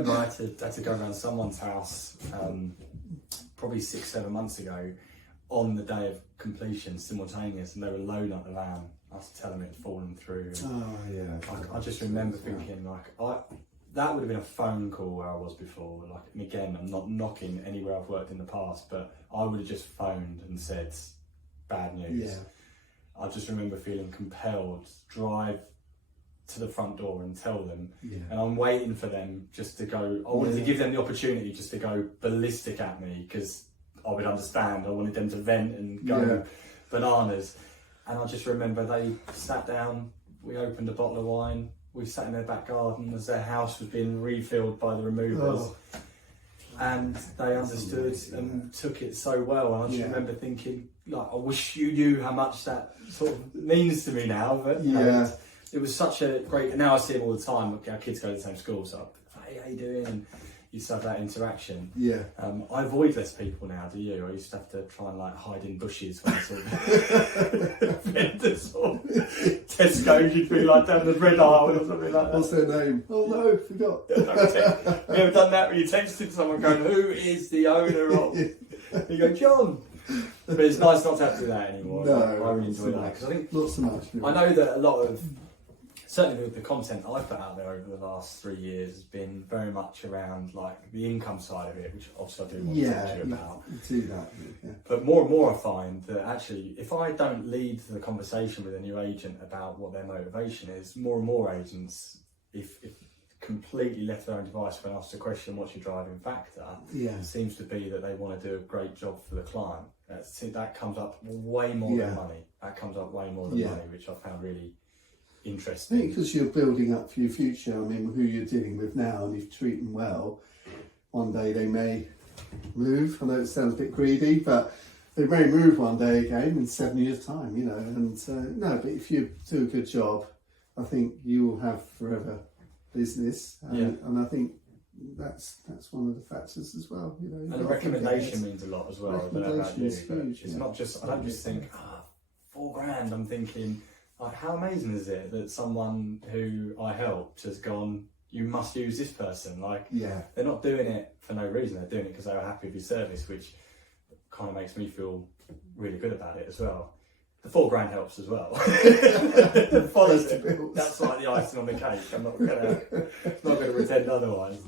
remember I had to go around someone's house probably 6-7 months ago on the day of completion, simultaneous, and they were loading up the van. I had to tell them it had fallen through. I just remember thinking, that would have been a phone call where I was before. And again, I'm not knocking anywhere I've worked in the past, but I would have just phoned and said, bad news. Yeah. I just remember feeling compelled to drive to the front door and tell them. Yeah. And I'm waiting for them just to go. I wanted to give them the opportunity just to go ballistic at me, because I would understand. I wanted them to vent and go bananas. And I just remember they sat down, we opened a bottle of wine, we sat in their back garden as their house was being refilled by the removers. And they understood and took it so well. And I just remember thinking, I wish you knew how much that sort of means to me now. But it was such a great, now I see them all the time. Our kids go to the same school, so hey, how you doing? And you used to have that interaction. Yeah. I avoid less people now, do you? I used to have to try and hide in bushes when I saw vendors or Tesco's, you'd be down the red aisle or something like that. What's their name? Oh no, forgot. Have you ever done that when you texted someone going, who is the owner of? You go, John. But it's nice not to have to do that anymore. No, I really enjoy that, because I think not so much. I know that a lot of, certainly with the content I've put out there over the last 3 years, has been very much around the income side of it, which obviously I do want to talk to you about. Do that. Yeah. But more and more I find that actually, if I don't lead the conversation with a new agent about what their motivation is, more and more agents, if completely left their own device when asked the question, what's your driving factor, seems to be that they want to do a great job for the client. That comes up way more than money. That comes up way more than money, which I found really interesting. I think because you're building up for your future. I mean, who you're dealing with now, and if you treat them well, one day they may move. I know it sounds a bit greedy, but they may move one day again in 7 years' time, And no, but if you do a good job, I think you will have forever business. And I think that's one of the factors as well. And the recommendation means a lot as well. Recommendation is huge. It's not just, I don't just think, $4,000. I'm thinking, how amazing is it that someone who I helped has gone, you must use this person. They're not doing it for no reason. They're doing it because they were happy with your service, which kind of makes me feel really good about it as well. The $4,000 helps as well. That's like the icing on the cake. I'm not gonna pretend otherwise.